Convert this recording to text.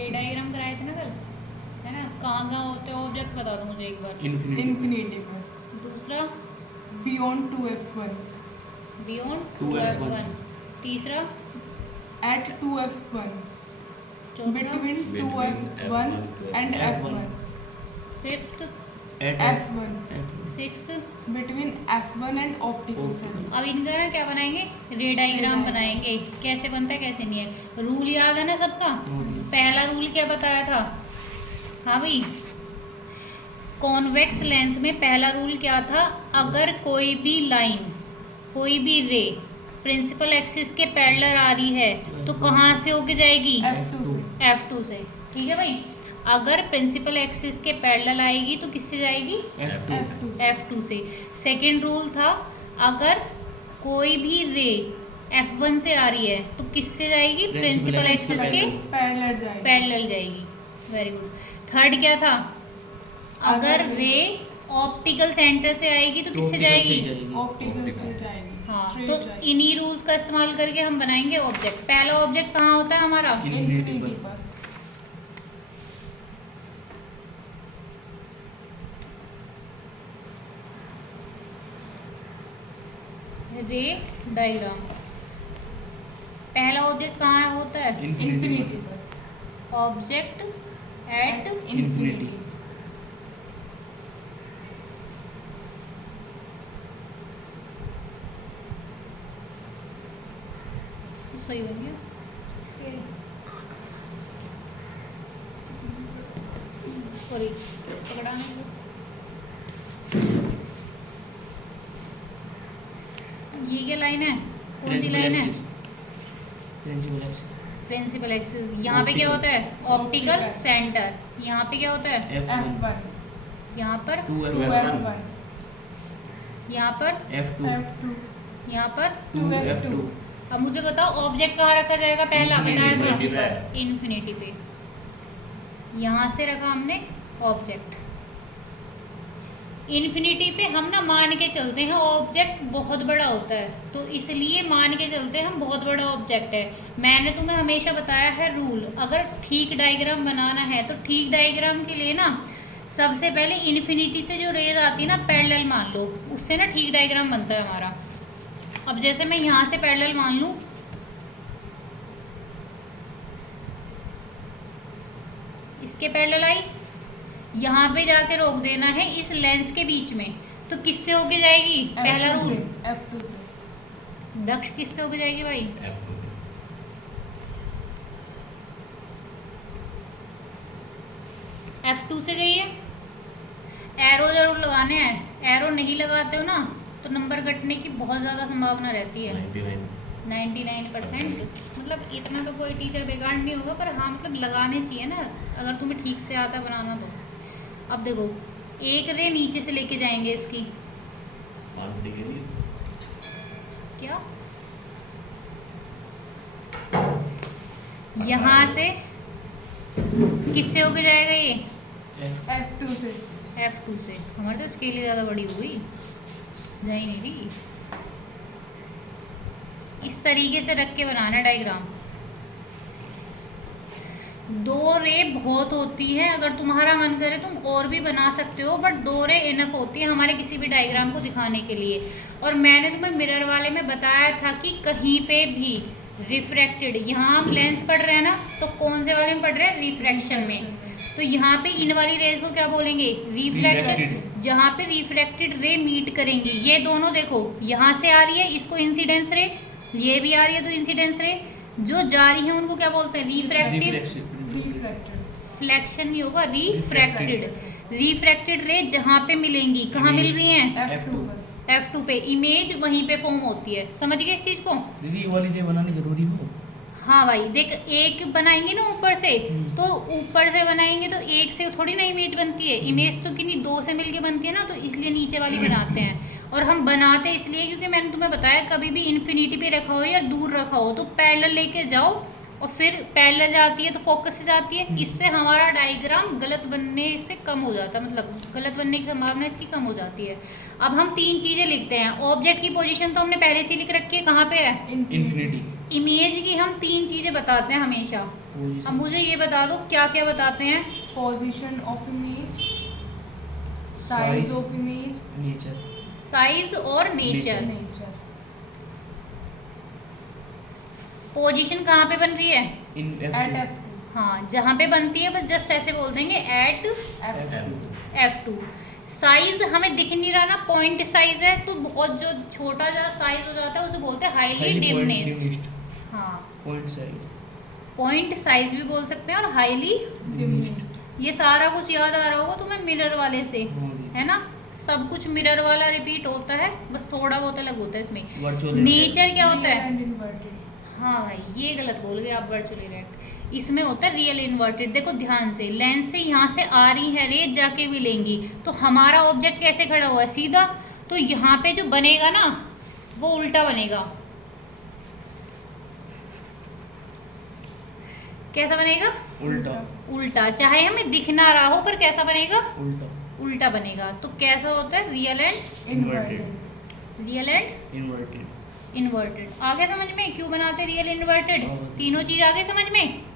रे डायग्राम कराए थे ना कल, है ना? कहाँ होते हैं ऑब्जेक्ट, बता दो मुझे एक बार। इन्फिनिटी पर। दूसरा बियॉन्ड 2f1। Beyond 2f1। तीसरा एट 2f1। चौथा between 2f1 and f1। Fifth f1। Sixth between f1 and optical centre. अब इनका ना क्या बनाएंगे, रे डायग्राम बनाएंगे। कैसे बनता है कैसे नहीं है, रूल याद है ना सबका? पहला रूल क्या बताया था? हाँ भाई, कॉन्वेक्स लेंस में पहला रूल क्या था? अगर कोई भी लाइन, कोई भी रे प्रिंसिपल एक्सिस के पैरेलल आ रही है तो कहाँ से होके जाएगी? F2 से। ठीक है भाई, अगर प्रिंसिपल एक्सिस के पैरेलल आएगी तो किससे जाएगी? F2 से। सेकंड रूल था, अगर कोई भी रे F1 से आ रही है तो किससे जाएगी? प्रिंसिपल एक्सिस के पैरेलल जाएगी। Very good. थर्ड क्या था? अगर रे ऑप्टिकल सेंटर से आएगी तो किससे जाएगी? ऑप्टिकल से जाएगी। हाँ, तो इन्हीं रूल्स का इस्तेमाल करके हम बनाएंगे ऑब्जेक्ट। पहला ऑब्जेक्ट कहाँ होता है हमारा? इन्फिनिटी पर। रे डायग्राम। पहला ऑब्जेक्ट कहाँ होता है? इन्फिनिटी पर। Object at infinity. सही बन गया। सॉरी, पकड़ाने को। ये क्या लाइन है? कौन सी लाइन है? Principal axis. यहाँ पे क्या होता है? Optical centre. यहाँ पे क्या होता है? f1। यहाँ पर 2f1। यहाँ पर f2। यहाँ पर 2f2। अब मुझे बताओ ऑब्जेक्ट कहाँ रखा जाएगा? पहला बताया था, इन्फिनिटी इन्फिनिटी पे। यहाँ से रखा हमने ऑब्जेक्ट। इन्फिनिटी पे हम ना मान के चलते हैं ऑब्जेक्ट बहुत बड़ा होता है, तो इसलिए मान के चलते हैं हम बहुत बड़ा ऑब्जेक्ट है। मैंने तुम्हें हमेशा बताया है रूल, अगर ठीक डायग्राम बनाना है तो ठीक डायग्राम के लिए ना सबसे पहले इन्फिनिटी से जो रेज आती है ना पैरेलल मान लो, उससे ना ठीक डायग्राम बनता है हमारा। अब जैसे मैं यहाँ से पैरेलल मान लूँ, इसके पैरेलल आई, यहाँ पे जाके रोक देना है इस लेंस के बीच में, तो किससे होके जाएगी? पहला रूल f2 से। दक्ष किससे होके जाएगी भाई? F2 से गई है। एरो जरूर लगाने हैं, एरो नहीं लगाते हो ना तो नंबर कटने की बहुत ज़्यादा संभावना रहती है। 99%। मतलब इतना तो कोई टीचर बेकार नहीं होगा, पर हाँ मतलब लगाने चाहिए ना, अगर तुम्हें ठीक से आता बनाना तो। अब देखो, एक रे नीचे से लेके जाएंगे इसकी, क्या यहाँ से किससे होके जाएगा ये? f2 से। F2 से। हमारी तो स्केल ही ज़्यादा बड़ी हो गई, जा ही नहीं रही। इस तरीके से रख के बनाना डायग्राम। दो रे बहुत होती है, अगर तुम्हारा मन करे तुम और भी बना सकते हो, बट दो रे इनफ होती है हमारे किसी भी डायग्राम को दिखाने के लिए। और मैंने तुम्हें मिरर वाले में बताया था कि कहीं पे भी रिफ्रैक्टेड, यहाँ हम लेंस पढ़ रहे हैं ना, तो कौन से वाले में पढ़ रहे हैं? रिफ्रैक्शन में। तो यहाँ पे इन वाली रेज को क्या बोलेंगे? रिफ्रैक्शन। जहाँ पे रिफ्रैक्टेड रे मीट करेंगी, ये दोनों देखो यहाँ से आ रही है, इसको इंसिडेंस रे, ये भी आ रही है तो इंसिडेंस रे, जो जा रही है उनको क्या बोलते हैं? रिफ्रैक्टिव। फ्लैक्शन नहीं होगा, रिफ्रैक्टेड। रिफ्रैक्टेड रे जहाँ पे मिलेंगी, कहाँ मिल रही हैं? F2 पे। इमेज वहीं पे फॉर्म होती है। समझ गए इस चीज़ को? दीदी ये वाली रे बनानी जरूरी हो? हाँ भाई देख, एक बनाएंगे ना ऊपर से, तो ऊपर से बनाएंगे तो एक से थोड़ी ना इमेज बनती है, इमेज तो किन्हीं दो से मिलके बनती है ना, तो इसलिए नीचे वाली बनाते हैं। और हम बनाते इसलिए क्योंकि मैंने तुम्हें बताया कभी भी इन्फिनिटी पे रखा हो या दूर रखा हो तो पैरेलल लेके जाओ, और फिर पैरेलल जाती है तो फोकस से जाती है, इससे हमारा डायग्राम गलत बनने से कम हो जाता है, मतलब गलत बनने की संभावना इसकी कम हो जाती है। अब हम तीन चीज़ें लिखते हैं। ऑब्जेक्ट की पोजीशन तो हमने पहले से लिख रखी है, कहाँ पे है? इन्फिनिटी। इमेज की हम 3 चीजें बताते हैं हमेशा। अब पोजीशन, मुझे ये बता दो क्या क्या बताते हैं। Position of image, Size. size of image, nature, size और नेचर। nature. पोजीशन कहाँ पे बन रही है? इन At F2, F2. हाँ, जहाँ पे बनती है बस जस्ट ऐसे बोल देंगे एट F2. F2। साइज हमें दिख नहीं रहा ना, पॉइंट साइज है तो बहुत जो छोटा जो साइज हो जाता है उसे बोलते हैं हाईली डिमिनिश्ड। हाँ, पॉइंट साइज, पॉइंट साइज भी बोल सकते हैं और हाईली। Diminished. ये सारा कुछ याद आ रहा होगा तुम्हें मिरर वाले से, है ना? सब कुछ मिरर वाला रिपीट होता है, बस थोड़ा बहुत अलग होता है इसमें। वर्चुअल नेचर क्या होता Real है? and inverted. हाँ भाई, ये गलत बोल गए आप, वर्चुअल इरेक्ट। इसमें होता है रियल इन्वर्टेड। देखो ध्यान से, लेंस से यहाँ से आ रही है रे, जाके भी लेंगी तो हमारा ऑब्जेक्ट कैसे खड़ा हुआ है? सीधा। तो यहाँ पे जो बनेगा ना वो उल्टा बनेगा। कैसा बनेगा? उल्टा, उल्टा। चाहे हमें दिख ना रहा हो पर कैसा बनेगा? उल्टा, उल्टा बनेगा। तो कैसा होता है? Real and Inverted. Real and inverted, inverted. आगे समझ में क्यों बनाते रियल इन्वर्टेड? हाँ। तीनों चीज आगे समझ में।